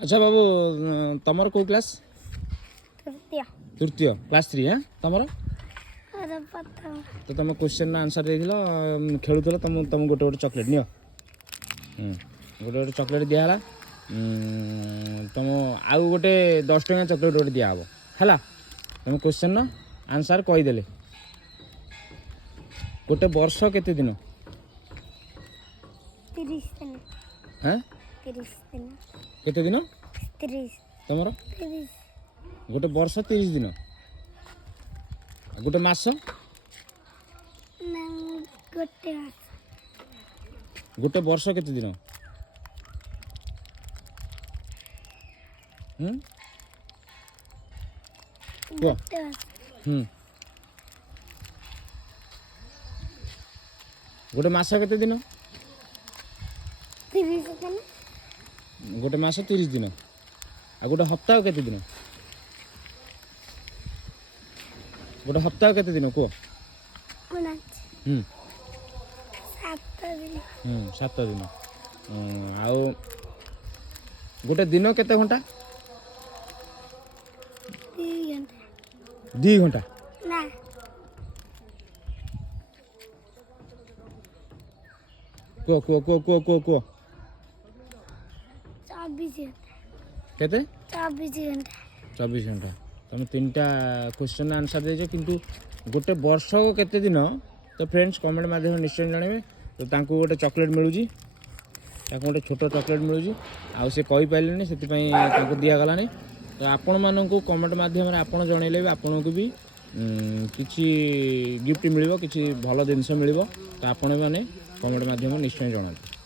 अच्छा बाबू तमर को क्लास तृतीय तृतीय क्लास 3 हाँ तमर अरे पता तो तुम क्वेश्चन आंसर देथिल खेलुथल तुम तुम गोटे गोटे चॉकलेट नियो गोटे गोटे चॉकलेट दिया तुम आउ गोटे 10 टका चॉकलेट गोटे दिया हबो हला तुम क्वेश्चन न आंसर कहि देले गोटे वर्ष केते दिन 30 दिन हैं 30 दिन केते दिन 30 तमर 30 गोटे वर्ष 30 दिन गोटे मास ना गोटे गोटे वर्ष केते दिन गोटे गोटे मास केते दिन 30 दिन गोटे मास 30 दिन आ गोटे हप्ताह केते दिन गोटे हप्ताह केते दिन को 7 दिन आउ गोटे दिन केते घंटा 2 घंटा ना को 24 केते 24 घंटा तुम 3टा क्वेश्चन आंसर देजे किंतु गोटे वर्ष को केते दिन तो फ्रेंड्स कमेंट माध्यम निश्चय जानवे तो तांको गोटे चॉकलेट मिलूजी ताको गोटे छोट चॉकलेट मिलूजी आ से कहि पाइलेनी सेति पई ताको दिया गलानी तो आपण माननकु कमेंट माध्यम रे आपण जणैले आपण को भी किछि गिफ्ट मिलिबो किछि भलो जिंस मिलिबो तो आपण माने कमेंट माध्यम निश्चय जणाନ୍ତୁ।